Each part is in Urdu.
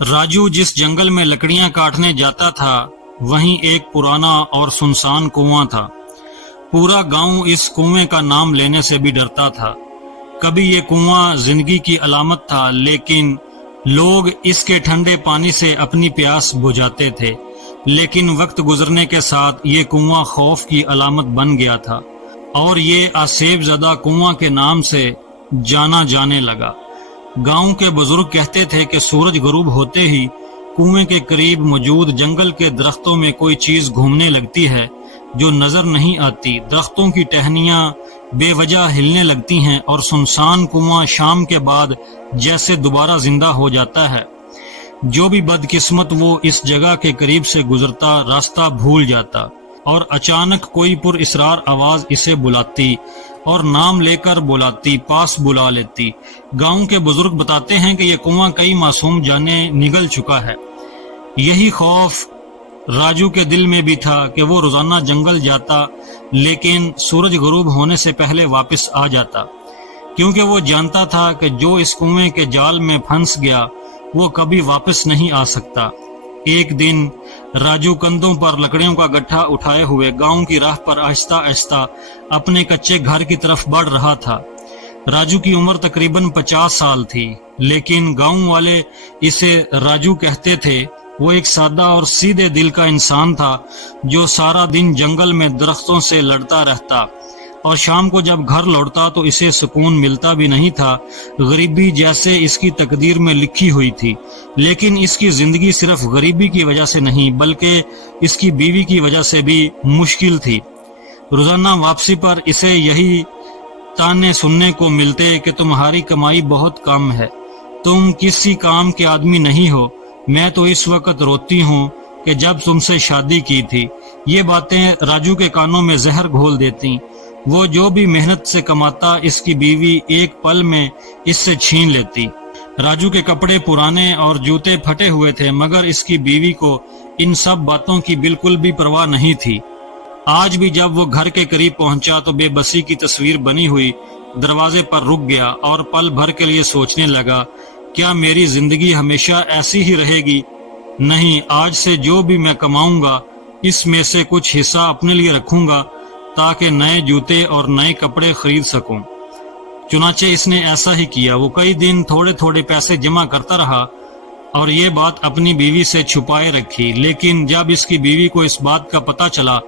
راجو جس جنگل میں لکڑیاں کاٹنے جاتا تھا وہیں ایک پرانا اور سنسان کنواں تھا۔ پورا گاؤں اس کنویں کا نام لینے سے بھی ڈرتا تھا۔ کبھی یہ کنواں زندگی کی علامت تھا، لیکن لوگ اس کے ٹھنڈے پانی سے اپنی پیاس بجھاتے تھے۔ لیکن وقت گزرنے کے ساتھ یہ کنواں خوف کی علامت بن گیا تھا اور یہ آسیب زدہ کنواں کے نام سے جانا جانے لگا۔ گاؤں کے بزرگ کہتے تھے کہ سورج غروب ہوتے ہی کنویں کے قریب موجود جنگل کے درختوں میں کوئی چیز گھومنے لگتی ہے جو نظر نہیں آتی۔ درختوں کی ٹہنیاں بے وجہ ہلنے لگتی ہیں اور سنسان کنواں شام کے بعد جیسے دوبارہ زندہ ہو جاتا ہے۔ جو بھی بدقسمت وہ اس جگہ کے قریب سے گزرتا راستہ بھول جاتا اور اچانک کوئی پر اسرار آواز اسے بلاتی اور نام لے کر بلاتی، پاس بلا لیتی۔ گاؤں کے بزرگ بتاتے ہیں کہ یہ کنواں کئی معصوم جانیں نگل چکا ہے۔ یہی خوف راجو کے دل میں بھی تھا کہ وہ روزانہ جنگل جاتا لیکن سورج غروب ہونے سے پہلے واپس آ جاتا، کیونکہ وہ جانتا تھا کہ جو اس کنویں کے جال میں پھنس گیا وہ کبھی واپس نہیں آ سکتا۔ ایک دن راجو کندھوں پر لکڑیوں کا گٹھا اٹھائے ہوئے گاؤں کی راہ پر آہستہ آہستہ اپنے کچے گھر کی طرف بڑھ رہا تھا۔ راجو کی عمر تقریباً 50 سال تھی، لیکن گاؤں والے اسے راجو کہتے تھے۔ وہ ایک سادہ اور سیدھے دل کا انسان تھا جو سارا دن جنگل میں درختوں سے لڑتا رہتا اور شام کو جب گھر لوٹتا تو اسے سکون ملتا بھی نہیں تھا۔ غریبی جیسے اس کی تقدیر میں لکھی ہوئی تھی، لیکن اس کی زندگی صرف غریبی کی وجہ سے نہیں بلکہ اس کی بیوی کی وجہ سے بھی مشکل تھی۔ روزانہ واپسی پر اسے یہی تانے سننے کو ملتے کہ تمہاری کمائی بہت کم ہے، تم کسی کام کے آدمی نہیں ہو، میں تو اس وقت روتی ہوں کہ جب تم سے شادی کی تھی۔ یہ باتیں راجو کے کانوں میں زہر گھول دیتی۔ وہ جو بھی محنت سے کماتا اس کی بیوی ایک پل میں اس سے چھین لیتی۔ راجو کے کپڑے پرانے اور جوتے پھٹے ہوئے تھے، مگر اس کی بیوی کو ان سب باتوں کی بالکل بھی پرواہ نہیں تھی۔ آج بھی جب وہ گھر کے قریب پہنچا تو بے بسی کی تصویر بنی ہوئی دروازے پر رک گیا اور پل بھر کے لیے سوچنے لگا، کیا میری زندگی ہمیشہ ایسی ہی رہے گی؟ نہیں، آج سے جو بھی میں کماؤں گا اس میں سے کچھ حصہ اپنے لیے رکھوں گا تاکہ نئے جوتے اور نئے کپڑے خرید سکوں۔ چنانچہ اس نے ایسا ہی کیا۔ وہ کئی دن تھوڑے تھوڑے پیسے جمع کرتا رہا اور یہ بات اپنی بیوی سے چھپائے رکھی، لیکن جب اس کی بیوی کو اس بات کا پتہ چلا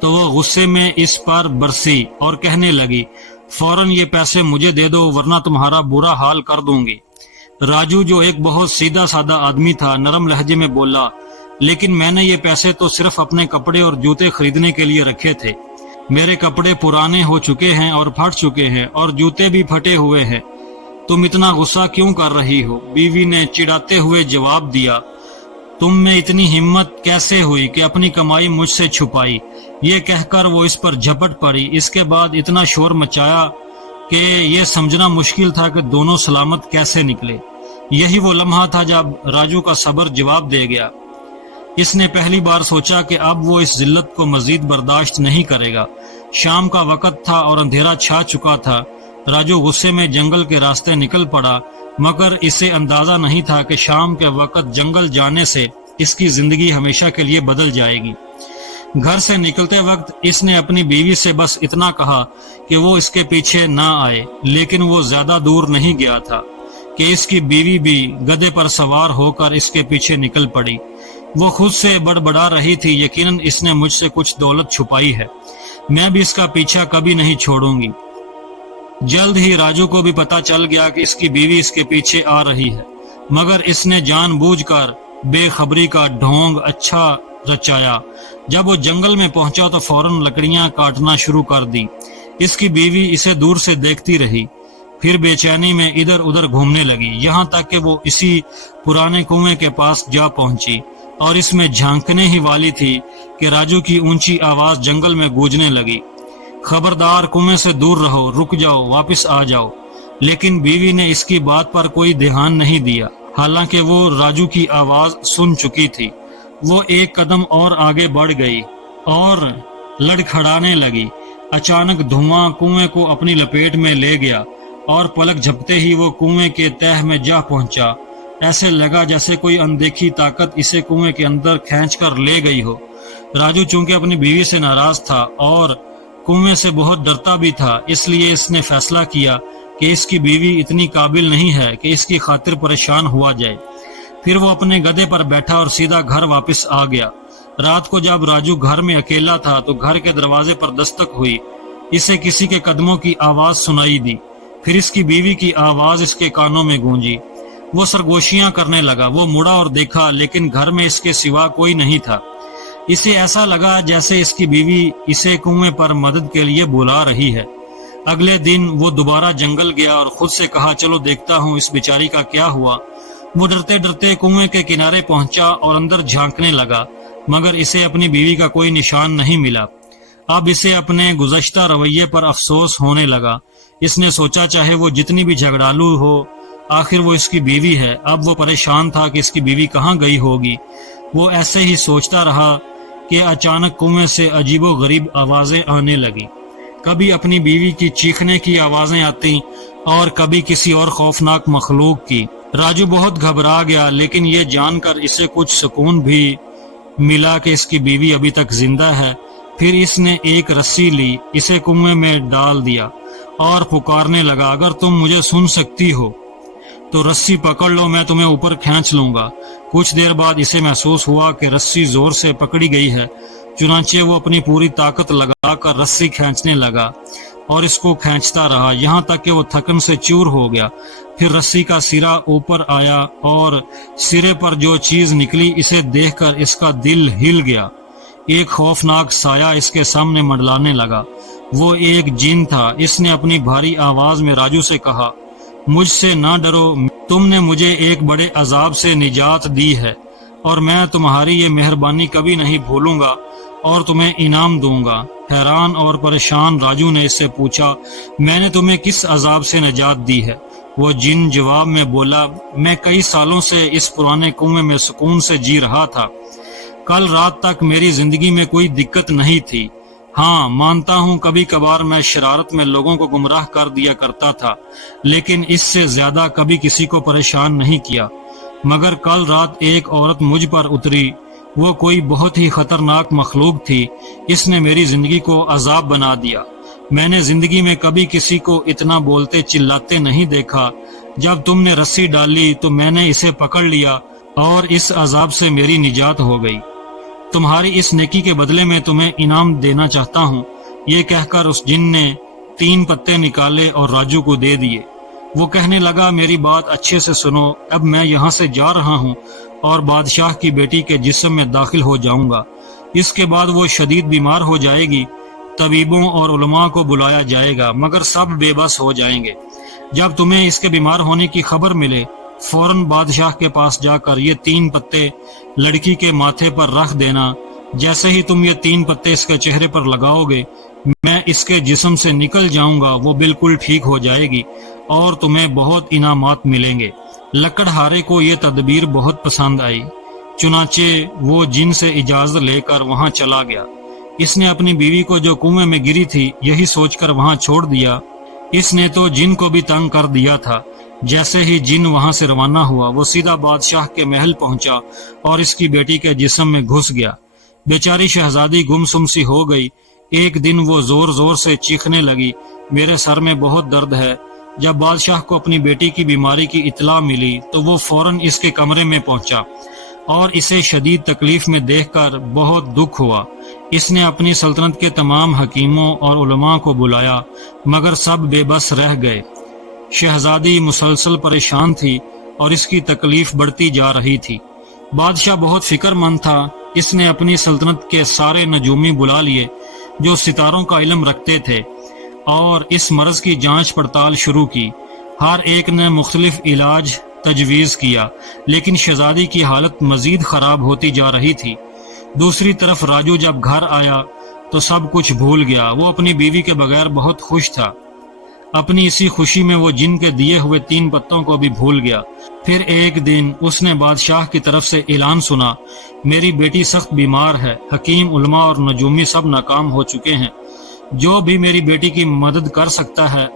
تو وہ غصے میں اس پر برسی اور کہنے لگی، فوراً یہ پیسے مجھے دے دو ورنہ تمہارا برا حال کر دوں گی۔ راجو جو ایک بہت سیدھا سادہ آدمی تھا نرم لہجے میں بولا، لیکن میں نے یہ پیسے تو صرف اپنے کپڑے اور جوتے خریدنے کے لیے رکھے تھے۔ میرے کپڑے پرانے ہو چکے ہیں اور پھٹ چکے ہیں اور جوتے بھی پھٹے ہوئے ہیں، تم اتنا غصہ کیوں کر رہی ہو؟ بیوی نے چڑھاتے ہوئے جواب دیا، تم میں اتنی ہمت کیسے ہوئی کہ اپنی کمائی مجھ سے چھپائی؟ یہ کہہ کر وہ اس پر جھپٹ پڑی۔ اس کے بعد اتنا شور مچایا کہ یہ سمجھنا مشکل تھا کہ دونوں سلامت کیسے نکلے۔ یہی وہ لمحہ تھا جب راجو کا صبر جواب دے گیا۔ اس نے پہلی بار سوچا کہ اب وہ اس ذلت کو مزید برداشت نہیں کرے گا۔ شام کا وقت تھا اور اندھیرا چھا چکا تھا۔ راجو غصے میں جنگل کے راستے نکل پڑا، مگر اسے اندازہ نہیں تھا کہ شام کے وقت جنگل جانے سے اس کی زندگی ہمیشہ کے لیے بدل جائے گی۔ گھر سے نکلتے وقت اس نے اپنی بیوی سے بس اتنا کہا کہ وہ اس کے پیچھے نہ آئے، لیکن وہ زیادہ دور نہیں گیا تھا کہ اس کی بیوی بھی گدھے پر سوار ہو کر اس کے پیچھے نکل پڑی۔ وہ خود سے بڑبڑا رہی تھی، یقیناً اس نے مجھ سے کچھ دولت چھپائی ہے، میں بھی اس کا پیچھا کبھی نہیں چھوڑوں گی۔ جلد ہی راجو کو بھی پتا چل گیا کہ اس کی بیوی اس کے پیچھے آ رہی ہے، مگر اس نے جان بوجھ کر بے خبری کا ڈھونگ اچھا رچایا۔ جب وہ جنگل میں پہنچا تو فوراً لکڑیاں کاٹنا شروع کر دی۔ اس کی بیوی اسے دور سے دیکھتی رہی، پھر بے چینی میں ادھر ادھر گھومنے لگی، یہاں تک کہ وہ اسی پرانے کنویں کے پاس جا پہنچی اور اس میں جھانکنے ہی والی تھی کہ راجو کی اونچی آواز جنگل میں گونجنے لگی، خبردار، کنویں سے دور رہو، رک جاؤ، واپس آ جاؤ۔ لیکن بیوی نے اس کی بات پر کوئی دھیان نہیں دیا، حالانکہ وہ راجو کی آواز سن چکی تھی۔ وہ ایک قدم اور آگے بڑھ گئی اور لڑکھڑانے لگی۔ اچانک دھواں کنویں کو اپنی لپیٹ میں لے گیا اور پلک جھپتے ہی وہ کنویں کے تہہ میں جا پہنچا۔ ایسے لگا جیسے کوئی اندیکھی طاقت اسے کنویں کے اندر کھینچ کر لے گئی ہو۔ راجو چونکہ اپنی بیوی سے ناراض تھا اور کنویں سے بہت ڈرتا بھی تھا، اس لیے اس نے فیصلہ کیا کہ اس کی بیوی اتنی قابل نہیں ہے کہ اس کی خاطر پریشان ہوا جائے۔ پھر وہ اپنے گدھے پر بیٹھا اور سیدھا گھر واپس آ گیا۔ رات کو جب راجو گھر میں اکیلا تھا تو گھر کے دروازے پر دستک ہوئی۔ اسے کسی کے قدموں کی آواز سنائی دی، پھر اس کی بیوی کی آواز اس کے کانوں میں گونجی۔ وہ سرگوشیاں کرنے لگا۔ وہ مڑا اور دیکھا، لیکن گھر میں اس کے سوا کوئی نہیں تھا۔ اسے ایسا لگا جیسے اس کی بیوی اسے کنویں پر مدد کے لیے بلا رہی ہے۔ اگلے دن وہ دوبارہ جنگل گیا اور خود سے کہا، چلو دیکھتا ہوں اس بیچاری کا کیا ہوا۔ وہ ڈرتے ڈرتے کنویں کے کنارے پہنچا اور اندر جھانکنے لگا، مگر اسے اپنی بیوی کا کوئی نشان نہیں ملا۔ اب اسے اپنے گزشتہ رویے پر افسوس ہونے لگا۔ اس نے سوچا چاہے وہ جتنی بھی جھگڑالو ہو، آخر وہ اس کی بیوی ہے۔ اب وہ پریشان تھا کہ اس کی بیوی کہاں گئی ہوگی۔ وہ ایسے ہی سوچتا رہا کہ اچانک کنویں سے عجیب و غریب آوازیں آنے لگی۔ کبھی اپنی بیوی کی چیخنے کی آوازیں آتی اور کبھی کسی اور خوفناک مخلوق کی۔ راجو بہت گھبرا گیا، لیکن یہ جان کر اسے کچھ سکون بھی ملا کہ اس کی بیوی ابھی تک زندہ ہے۔ پھر اس نے ایک رسی لی، اسے کنویں میں ڈال دیا اور پکارنے لگا، اگر تم مجھے سن سکتی ہو تو رسی پکڑ لو، میں تمہیں اوپر کھینچ لوں گا۔ کچھ دیر بعد اسے محسوس ہوا کہ رسی زور سے پکڑی گئی ہے، چنانچہ وہ اپنی پوری طاقت لگا کر رسی کھینچنے لگا اور اس کو کھینچتا رہا یہاں تک کہ وہ تھکن سے چور ہو گیا۔ پھر رسی کا سرا اوپر آیا اور سرے پر جو چیز نکلی اسے دیکھ کر اس کا دل ہل گیا۔ ایک خوفناک سایہ اس کے سامنے منڈلانے لگا۔ وہ ایک جن تھا۔ اس نے اپنی بھاری آواز میں راجو سے کہا، مجھ سے نہ ڈرو، تم نے مجھے ایک بڑے عذاب سے نجات دی ہے اور میں تمہاری یہ مہربانی کبھی نہیں بھولوں گا اور تمہیں انعام دوں گا۔ حیران اور پریشان راجو نے اس سے پوچھا، میں نے تمہیں کس عذاب سے نجات دی ہے؟ وہ جن جواب میں بولا، میں کئی سالوں سے اس پرانے کنویں میں سکون سے جی رہا تھا۔ کل رات تک میری زندگی میں کوئی دقت نہیں تھی۔ ہاں، مانتا ہوں کبھی کبھار میں شرارت میں لوگوں کو گمراہ کر دیا کرتا تھا، لیکن اس سے زیادہ کبھی کسی کو پریشان نہیں کیا۔ مگر کل رات ایک عورت مجھ پر اتری، وہ کوئی بہت ہی خطرناک مخلوق تھی۔ اس نے میری زندگی کو عذاب بنا دیا۔ میں نے زندگی میں کبھی کسی کو اتنا بولتے چلاتے نہیں دیکھا۔ جب تم نے رسی ڈالی تو میں نے اسے پکڑ لیا اور اس عذاب سے میری نجات ہو گئی۔ تمہاری اس نیکی کے بدلے میں تمہیں انعام دینا چاہتا ہوں۔ یہ کہہ کر اس جن نے 3 پتے نکالے اور راجو کو دے دیے۔ وہ کہنے لگا، میری بات اچھے سے سنو، اب میں یہاں سے جا رہا ہوں اور بادشاہ کی بیٹی کے جسم میں داخل ہو جاؤں گا۔ اس کے بعد وہ شدید بیمار ہو جائے گی۔ طبیبوں اور علماء کو بلایا جائے گا، مگر سب بے بس ہو جائیں گے۔ جب تمہیں اس کے بیمار ہونے کی خبر ملے، فوراً بادشاہ کے پاس جا کر یہ 3 پتے لڑکی کے ماتھے پر رکھ دینا۔ جیسے ہی تم یہ 3 پتے اس کے چہرے پر لگاؤ گے، میں اس کے جسم سے نکل جاؤں گا، وہ بالکل ٹھیک ہو جائے گی اور تمہیں بہت انعامات ملیں گے۔ لکڑہارے کو یہ تدبیر بہت پسند آئی، چنانچہ وہ جن سے اجازت لے کر وہاں چلا گیا۔ اس نے اپنی بیوی کو جو کنویں میں گری تھی یہی سوچ کر وہاں چھوڑ دیا۔ اس نے تو جن کو بھی تنگ کر دیا تھا۔ جیسے ہی جن وہاں سے روانہ ہوا، وہ سیدھا بادشاہ کے محل پہنچا اور اس کی بیٹی کے جسم میں گھس گیا۔ بیچاری شہزادی گمسم سی ہو گئی۔ ایک دن وہ زور زور سے چیخنے لگی، میرے سر میں بہت درد ہے۔ جب بادشاہ کو اپنی بیٹی کی بیماری کی اطلاع ملی تو وہ فوراً اس کے کمرے میں پہنچا اور اسے شدید تکلیف میں دیکھ کر بہت دکھ ہوا۔ اس نے اپنی سلطنت کے تمام حکیموں اور علماء کو بلایا، مگر سب بے بس رہ گئے۔ شہزادی مسلسل پریشان تھی اور اس کی تکلیف بڑھتی جا رہی تھی۔ بادشاہ بہت فکر مند تھا۔ اس نے اپنی سلطنت کے سارے نجومی بلا لیے جو ستاروں کا علم رکھتے تھے اور اس مرض کی جانچ پڑتال شروع کی۔ ہر ایک نے مختلف علاج تجویز کیا، لیکن شہزادی کی حالت مزید خراب ہوتی جا رہی تھی۔ دوسری طرف راجو جب گھر آیا تو سب کچھ بھول گیا۔ وہ اپنی بیوی کے بغیر بہت خوش تھا۔ اپنی اسی خوشی میں وہ جن کے دیے ہوئے 3 پتوں کو بھی بھول گیا۔ پھر ایک دن اس نے بادشاہ کی طرف سے اعلان سنا، میری بیٹی سخت بیمار ہے، حکیم، علماء اور نجومی سب ناکام ہو چکے ہیں۔ جو بھی میری بیٹی کی مدد کر سکتا ہے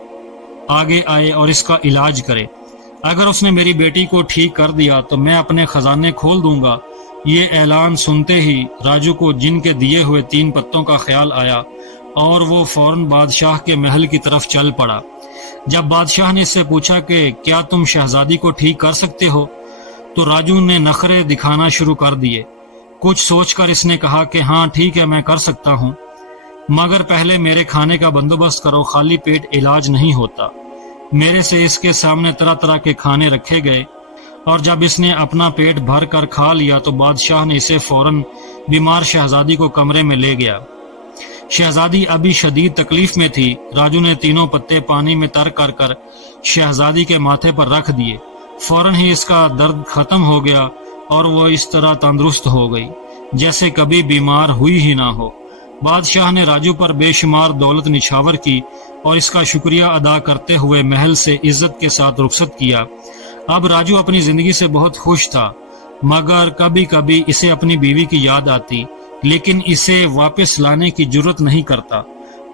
آگے آئے اور اس کا علاج کرے۔ اگر اس نے میری بیٹی کو ٹھیک کر دیا تو میں اپنے خزانے کھول دوں گا۔ یہ اعلان سنتے ہی راجو کو جن کے دیے ہوئے 3 پتوں کا خیال آیا اور وہ فوراً بادشاہ کے محل کی طرف چل پڑا۔ جب بادشاہ نے اس سے پوچھا کہ کیا تم شہزادی کو ٹھیک کر سکتے ہو، تو راجو نے نخرے دکھانا شروع کر دیے۔ کچھ سوچ کر اس نے کہا کہ ہاں ٹھیک ہے، میں کر سکتا ہوں، مگر پہلے میرے کھانے کا بندوبست کرو، خالی پیٹ علاج نہیں ہوتا۔ میرے سے اس کے سامنے طرح طرح کے کھانے رکھے گئے، اور جب اس نے اپنا پیٹ بھر کر کھا لیا تو بادشاہ نے اسے فوراً بیمار شہزادی کو کمرے میں لے گیا۔ شہزادی ابھی شدید تکلیف میں تھی۔ راجو نے 3 پتے پانی میں تر کر کر شہزادی کے ماتھے پر رکھ دیے۔ فوراً ہی اس کا درد ختم ہو گیا اور وہ اس طرح تندرست ہو گئی جیسے کبھی بیمار ہوئی ہی نہ ہو۔ بادشاہ نے راجو پر بے شمار دولت نچھاور کی اور اس کا شکریہ ادا کرتے ہوئے محل سے عزت کے ساتھ رخصت کیا۔ اب راجو اپنی زندگی سے بہت خوش تھا، مگر کبھی کبھی اسے اپنی بیوی کی یاد آتی، لیکن اسے واپس لانے کی جرت نہیں کرتا۔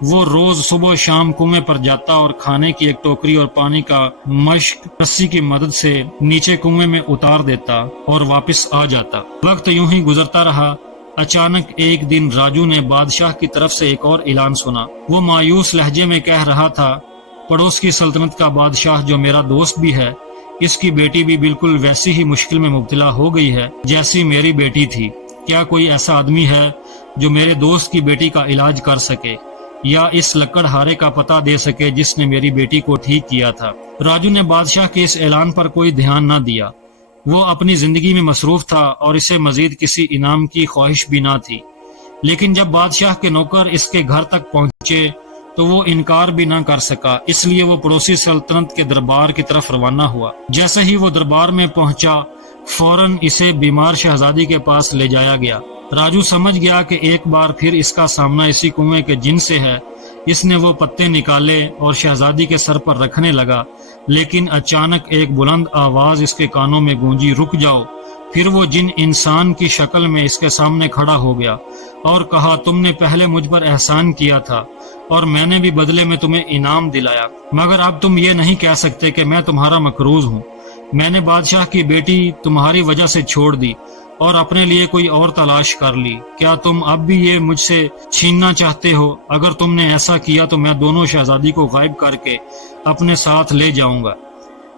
وہ روز صبح و شام کنویں پر جاتا اور کھانے کی ایک ٹوکری اور پانی کا مشک رسی کی مدد سے نیچے کنویں میں اتار دیتا اور واپس آ جاتا۔ وقت یوں ہی گزرتا رہا۔ اچانک ایک دن راجو نے بادشاہ کی طرف سے ایک اور اعلان سنا۔ وہ مایوس لہجے میں کہہ رہا تھا، پڑوس کی سلطنت کا بادشاہ جو میرا دوست بھی ہے، اس کی بیٹی بھی بالکل ویسی ہی مشکل میں مبتلا ہو گئی ہے جیسی میری بیٹی تھی۔ کیا کوئی ایسا آدمی ہے جو میرے دوست کی بیٹی کا علاج کر سکے یا اس لکڑہارے کا پتہ دے سکے جس نے میری بیٹی کو ٹھیک کیا تھا؟ راجو نے بادشاہ کے اس اعلان پر کوئی دھیان نہ دیا۔ وہ اپنی زندگی میں مصروف تھا اور اسے مزید کسی انعام کی خواہش بھی نہ تھی۔ لیکن جب بادشاہ کے نوکر اس کے گھر تک پہنچے تو وہ انکار بھی نہ کر سکا، اس لیے وہ پڑوسی سلطنت کے دربار کی طرف روانہ ہوا۔ جیسے ہی وہ دربار میں پہنچا، فوراً اسے بیمار شہزادی کے پاس لے جایا گیا۔ راجو سمجھ گیا کہ ایک بار پھر اس کا سامنا اسی کنویں کے جن سے ہے۔ اس نے وہ پتے نکالے اور شہزادی کے سر پر رکھنے لگا، لیکن اچانک ایک بلند آواز اس کے کانوں میں گونجی، رک جاؤ۔ پھر وہ جن انسان کی شکل میں اس کے سامنے کھڑا ہو گیا اور کہا، تم نے پہلے مجھ پر احسان کیا تھا اور میں نے بھی بدلے میں تمہیں انعام دلایا، مگر اب تم یہ نہیں کہہ سکتے کہ میں تمہارا مقروض ہوں۔ میں نے بادشاہ کی بیٹی تمہاری وجہ سے چھوڑ دی اور اپنے لیے کوئی اور تلاش کر لی۔ کیا تم اب بھی یہ مجھ سے چھیننا چاہتے ہو؟ اگر تم نے ایسا کیا تو میں دونوں شہزادی کو غائب کر کے اپنے ساتھ لے جاؤں گا۔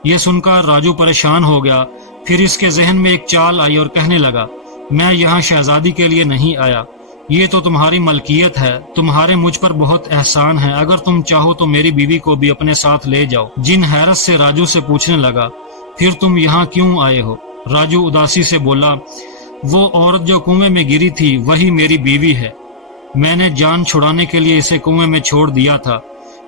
یہ سن کر راجو پریشان ہو گیا۔ پھر اس کے ذہن میں ایک چال آئی اور کہنے لگا، میں یہاں شہزادی کے لیے نہیں آیا، یہ تو تمہاری ملکیت ہے، تمہارے مجھ پر بہت احسان ہے، اگر تم چاہو تو میری بیوی کو بھی اپنے ساتھ لے جاؤ۔ جن حیرت سے راجو سے پوچھنے لگا، پھر تم یہاں کیوں آئے ہو؟ راجو اداسی سے بولا، وہ عورت جو کنویں میں گری تھی وہی میری بیوی ہے، میں نے جان چھڑانے کے لیے اسے کنویں میں چھوڑ دیا تھا۔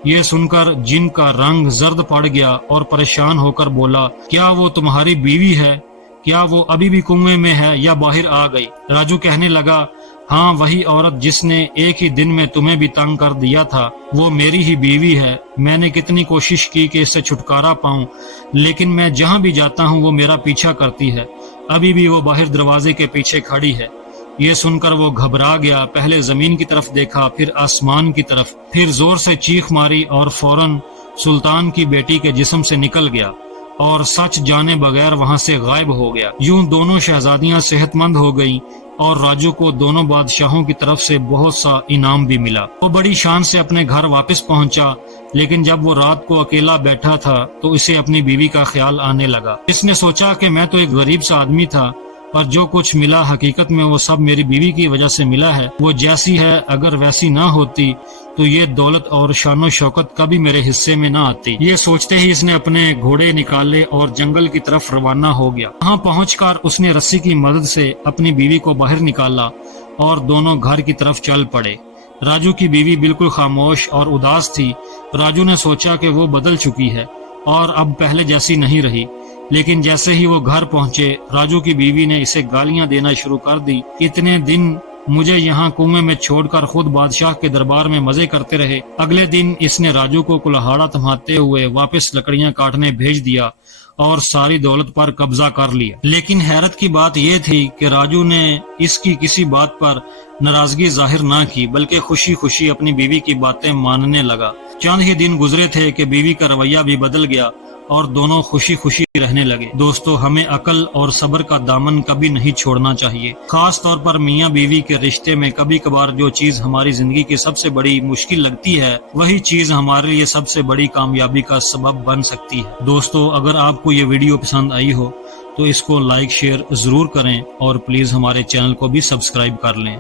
یہ سن کر جن کا رنگ زرد پڑ گیا اور پریشان ہو کر بولا، کیا وہ تمہاری بیوی ہے؟ کیا وہ ابھی بھی کنویں میں ہے یا باہر آ گئی؟ راجو کہنے لگا، ہاں وہی عورت جس نے ایک ہی دن میں تمہیں بھی تنگ کر دیا تھا وہ میری ہی بیوی ہے۔ میں نے کتنی کوشش کی کہ اس سے چھٹکارا پاؤں، لیکن میں جہاں بھی جاتا ہوں وہ میرا پیچھا کرتی ہے، ابھی بھی وہ باہر دروازے کے پیچھے کھڑی ہے۔ یہ سن کر وہ گھبرا گیا، پہلے زمین کی طرف دیکھا، پھر آسمان کی طرف، پھر زور سے چیخ ماری اور فوراً سلطان کی بیٹی کے جسم سے نکل گیا اور سچ جانے بغیر وہاں سے غائب ہو گیا۔ یوں دونوں شہزادیاں صحت مند ہو گئیں اور راجو کو دونوں بادشاہوں کی طرف سے بہت سا انعام بھی ملا۔ وہ بڑی شان سے اپنے گھر واپس پہنچا، لیکن جب وہ رات کو اکیلا بیٹھا تھا تو اسے اپنی بیوی کا خیال آنے لگا۔ اس نے سوچا کہ میں تو ایک غریب سا آدمی تھا، پر جو کچھ ملا حقیقت میں وہ سب میری بیوی کی وجہ سے ملا ہے۔ وہ جیسی ہے اگر ویسی نہ ہوتی تو یہ دولت اور شان و شوکت کبھی میرے حصے میں نہ آتی۔ یہ سوچتے ہی اس نے اپنے گھوڑے نکالے اور جنگل کی طرف روانہ ہو گیا۔ وہاں پہنچ کر اس نے رسی کی مدد سے اپنی بیوی کو باہر نکالا اور دونوں گھر کی طرف چل پڑے۔ راجو کی بیوی بالکل خاموش اور اداس تھی۔ راجو نے سوچا کہ وہ بدل چکی ہے اور اب پہلے جیسی نہیں رہی، لیکن جیسے ہی وہ گھر پہنچے راجو کی بیوی نے اسے گالیاں دینا شروع کر دی۔ اتنے دن مجھے یہاں کنویں میں چھوڑ کر خود بادشاہ کے دربار میں مزے کرتے رہے۔ اگلے دن اس نے راجو کو کلہاڑا تھماتے ہوئے واپس لکڑیاں کاٹنے بھیج دیا اور ساری دولت پر قبضہ کر لیا۔ لیکن حیرت کی بات یہ تھی کہ راجو نے اس کی کسی بات پر ناراضگی ظاہر نہ کی، بلکہ خوشی خوشی اپنی بیوی کی باتیں ماننے لگا۔ چند ہی دن گزرے تھے کہ بیوی کا رویہ بھی بدل گیا اور دونوں خوشی خوشی رہنے لگے۔ دوستو، ہمیں عقل اور صبر کا دامن کبھی نہیں چھوڑنا چاہیے۔ خاص طور پر میاں بیوی کے رشتے میں کبھی کبھار جو چیز ہماری زندگی کی سب سے بڑی مشکل لگتی ہے، وہی چیز ہمارے لیے سب سے بڑی کامیابی کا سبب بن سکتی ہے۔ دوستو، اگر آپ کو یہ ویڈیو پسند آئی ہو تو اس کو لائک شیئر ضرور کریں اور پلیز ہمارے چینل کو بھی سبسکرائب کر لیں۔